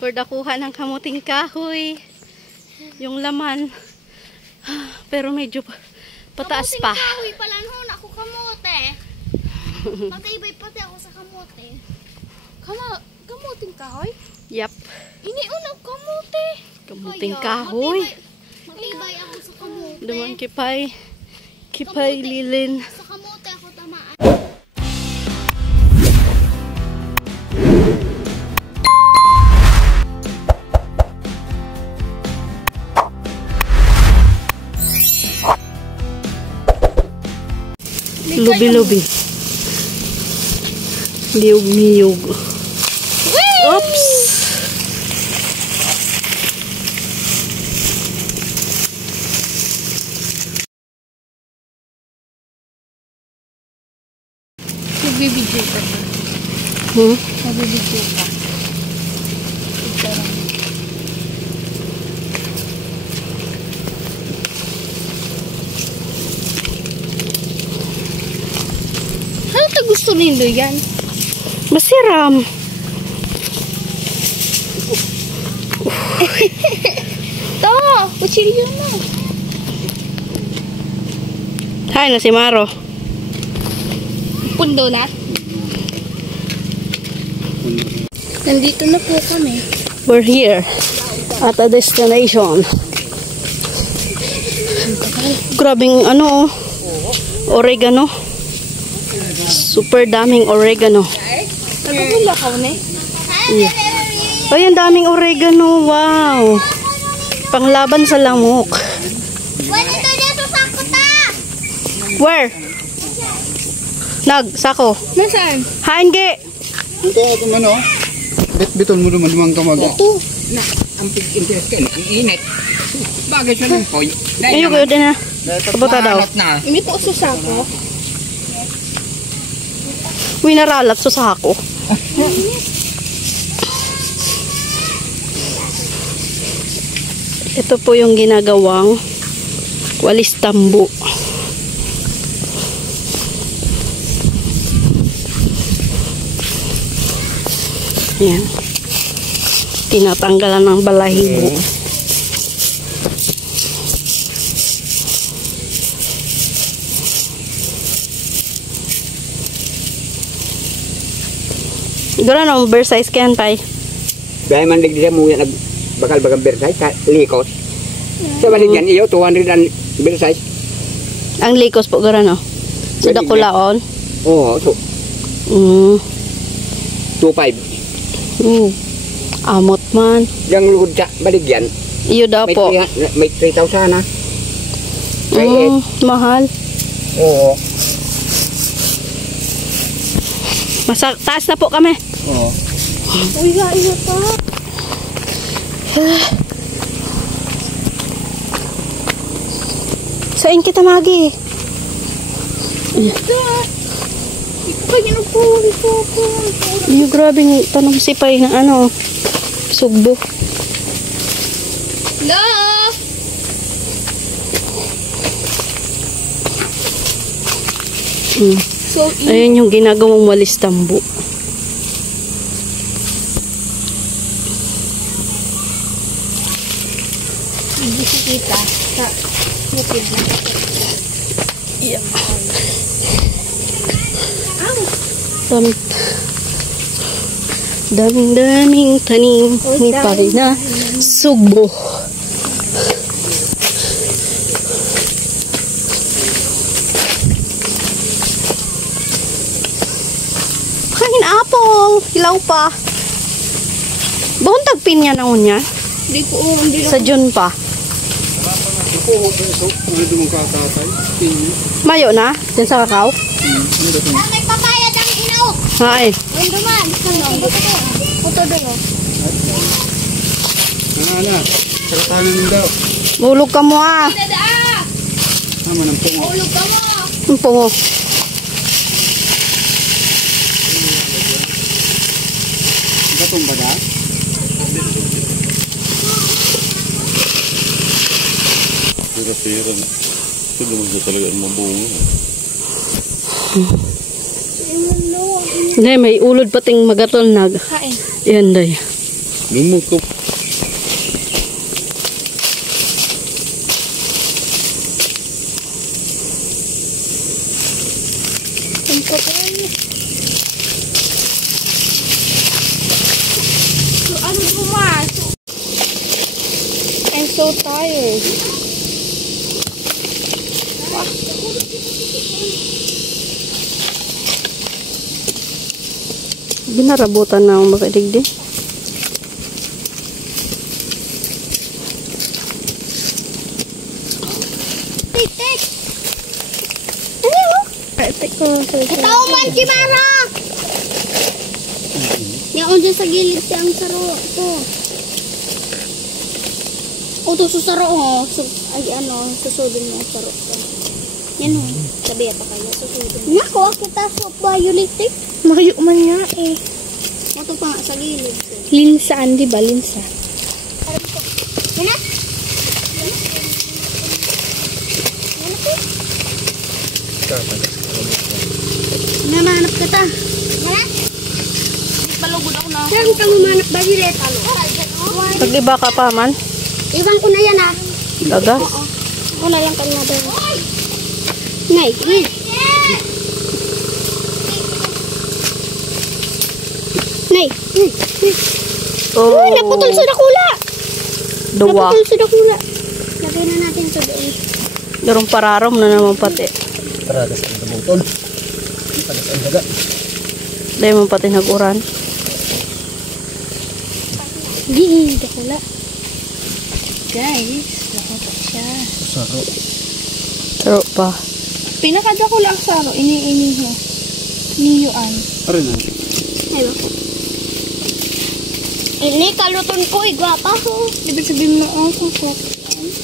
For dakuha ng kamuting kahoy. Yung laman. Pero medyo pataas pa. Kamuting kahoy pala noon. Ako kamote. Magkaibay pati ako sa kamote. Kamuting kahoy? Yep. Iniunaw kamote. Kamuting kahoy. Magkaibay ako sa kamote. Duman kipay lilin. Sa kamote ako tamaan. Lubi-lubi. Niyog-niyog. Oops! Nagbibidyo ka. Nagbibidyo ka. Ano ito gusto nindo yan? Masiram. Ito! Kutsilyo na. Hi na si Maro. Pundo na. Nandito na po kami. We're here at a destination. Grabing ano, oregano. Super daming oregano. Nagpapula ka na eh. Yeah. Ay, ang daming oregano. Wow. Panglaban sa lamok. Where? Sako. Nasaan? Hainge. Ito ako ano. Bitbiton mo naman kamag. Ito. Na, ang pig-interest ka na. Ang init. Bagay siya ng koy. Ayun ko din na. Kabuta daw. Hindi po sa sako. Winaralat sa sako. Ito po yung ginagawang walis tambo. Yan. Tinatanggalan ng balahibo. Dura no, oversize kayan pay. Dahil man ligdi siya muya nagbakal-bakal bersay sa likos. Sa baligyan iyo 200 ang bersay. Ang likos po gara no. Sa dakulaon. Oo, so 25. Amot man. Yang lugod sa baligyan. Iyo daw po. May 3,000 na. Mahal. Oo. Taas na po kami. Oo. Uy, iyo pa. Saan kita magi? Ito kayo nagpuli po ako. Iyo, grabe ng tanong sipay na ano. Sugbo. Hello? So, Ayun yung ginagawang walis tambo. hindi kita sa bukid na. Yeah. Daming tanim ni pare na sugbo. Kain apple, hilaw pa. Buntag pinya na unya. Hindi ko, hindi Sa June pa. Mayo na? Diyan sa kakao? may papayad ang inaw. Ay. Ang duman. Puto doon o. Ano? Saratanan din daw. Ulog ka mo ah. Dadaa! Tama ng pungo. Ulog ka mo. Ang pungo. Gatong ba da? Pira-pira na. Ito naman siya talaga ang mabungo. Hindi, may ulod pating magatol nag. Kain. Yan day. Lumukop. Ang kapal. So, ano pumasok? I'm so tired. Binarabutan na akong makadigdi. Tik-tik. Ano? Ikaw man, Kimara! Yaon dyan sa gilid siya ang saro. Ito. O, ito sa saro, oh. Ay, ano, susudin mo ang saro. Yan, oh. Sabi ito kayo, susudin mo. Nako, kita sa violetic. Mayo man nga eh. Ito pa nga sa gilid. Linsaan, di ba? Linsa. Yan na. Namanap ka ta. Yan na. Palugod ako na. Saan ka mamanap ba sila? Pag iba ka pa man, Iwan ko na yan ah. lagas. Ako na lang kanya ba? Nay, nay. Nay, nay. Oh, Uy, naputol sa dakula. duwa. Naputol sa dakula. Lagay na natin ito doon. Yung pararom na naman pati. Para sa buton. Para sa daga. Dahil mo pati nag-uran. Hindi, dakula. Guys, nakita siya. Saro. Pero pa. Pinakadakula ang saro, ini-iniho. Niyuan. Ano na? Ayun. Ini kaluton ko, igwapa ko. Ibig sabihin mo, oh, kung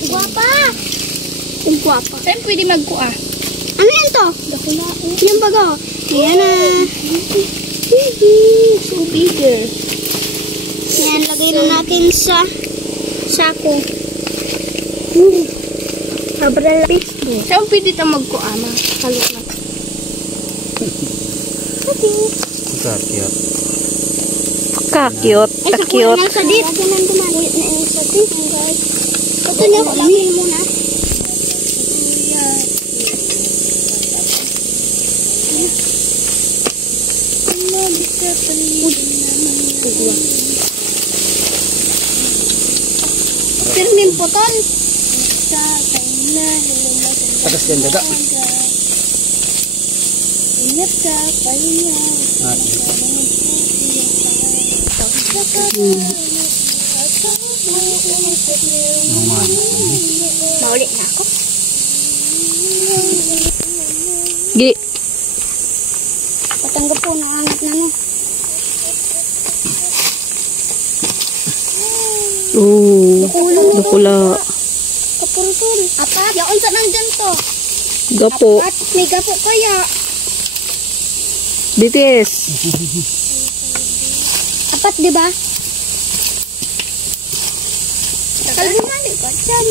Igwapa. Igwapa. saan pwede magkuha? Ano yan to? Dakula. Yan bago. Yan na. So bigger. Yan, lagay na natin sa sako. Abra Facebook. Saan pwede ito magkuha, ma? Kalot na. Kakyat. Kakyot. Ay, Kakyot. na sa dit. Lagyan ng dumali na yung sa dit. Ito niyo, lagay mo na. Sirnin putol. Tagas din daga. Ingat ka, pahinga. Mauli na ako. Gi. Patanggap po, naangat na no. Dakula. Kapurutol. Apat. Yaon sa nandyan to. Gapo. At may gapo kaya. Bitis. Apat, di ba? Kalbumali ka dyan.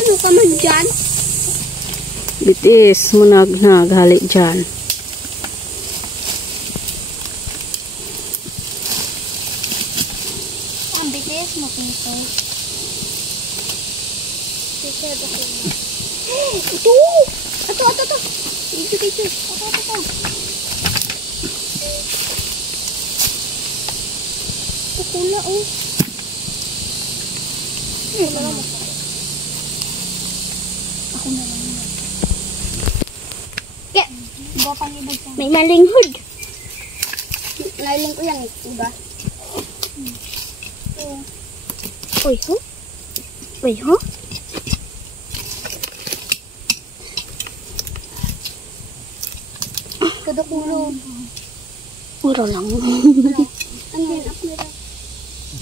Ano ka man dyan? Bitis. Munag naghali dyan. Ang bitis mo, Pito. Ito! Ito! Ito. Ito. Pula, oh. Ako na lang. Kaya, may malinghod. Nailing ko yan, diba? Uy, ho? Uy, ho? Kadakulo. Mura lang. Ano yan?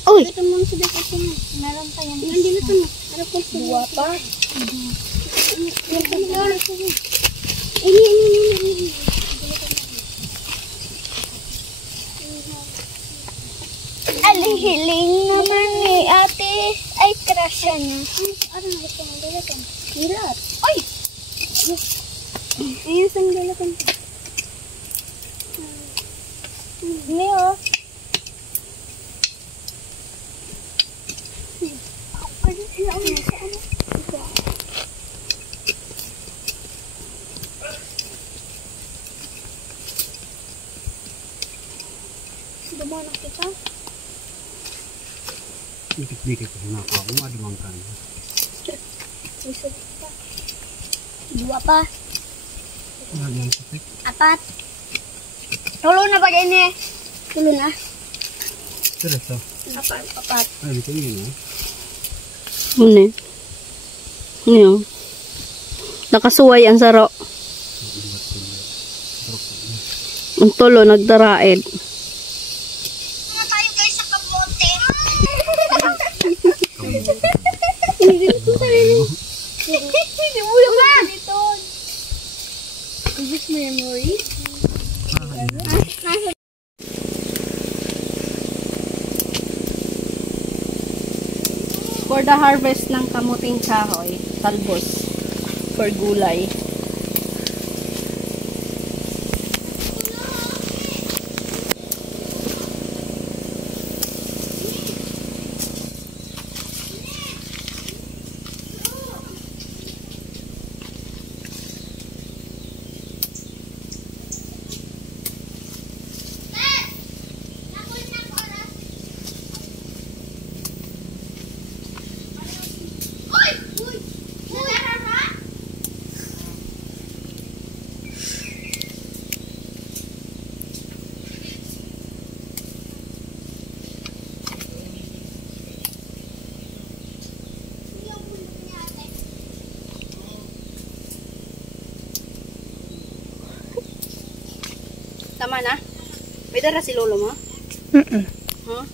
Uy! Ito mo sa dekat ko na. Meron pa yan. Hindi na ito na. Ano po sa buwa pa? Ini. Alihiling naman ni ate. Ay, crush siya na. Ano na ito? Dalakan. Hilat. Ay! Ayun sa dalakan. Ini oh. Bitik-bitik ko na ako. Madumang ka. Dua pa. Madumang sapik. Apat. Tulo na ba ini? Tulo na. Seryoso. Apat. Ay, ito yun eh. Ano? Ano? Nakasuway ang saro. Ang tulo nagdaraid. Mga tayo guys sa kamote. Hindi mo naman dito. Is this memory? For the harvest ng kamuting kahoy, talbos for gulay. Tama na? May dara si lolo mo? Huh?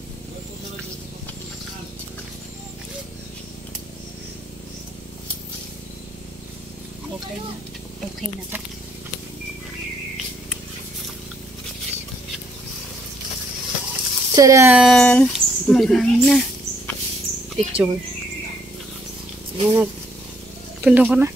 Okay na. Okay na to. Tadaan! Marami na. Picture. Yan na. Pindong ko na.